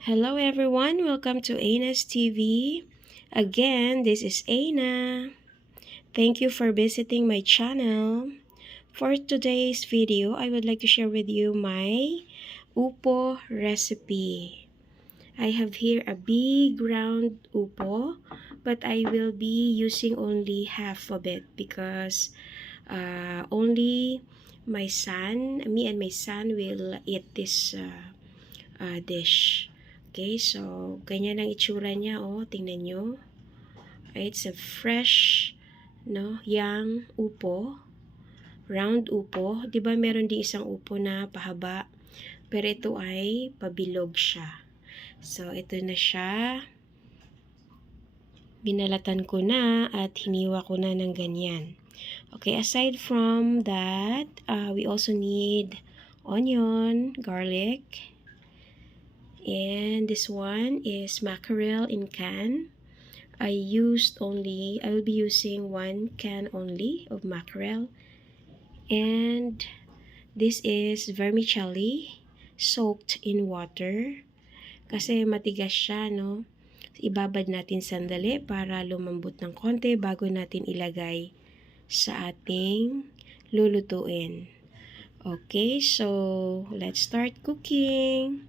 Hello everyone, welcome to Eynas TV. Again, this is Eyna. Thank you for visiting my channel. For today's video, I would like to share with you my upo recipe. I have here a big round upo, but I will be using only half of it because only me and my son will eat this dish. Okay, so ganyan ang itsura niya, oh, tingnan nyo. It's a fresh, no, young upo, round upo. 'Di ba meron din isang upo na pahaba, pero ito ay pabilog siya. So ito na siya. Binalatan ko na at hiniwa ko na ng ganyan. Okay, aside from that, we also need onion, garlic, and this one is mackerel in can. I will be using 1 can only of mackerel. And this is vermicelli soaked in water. Kasi matigas siya, no? Ibabad natin sandali para lumambot ng konti bago natin ilagay sa ating lulutuin. Okay, so let's start cooking.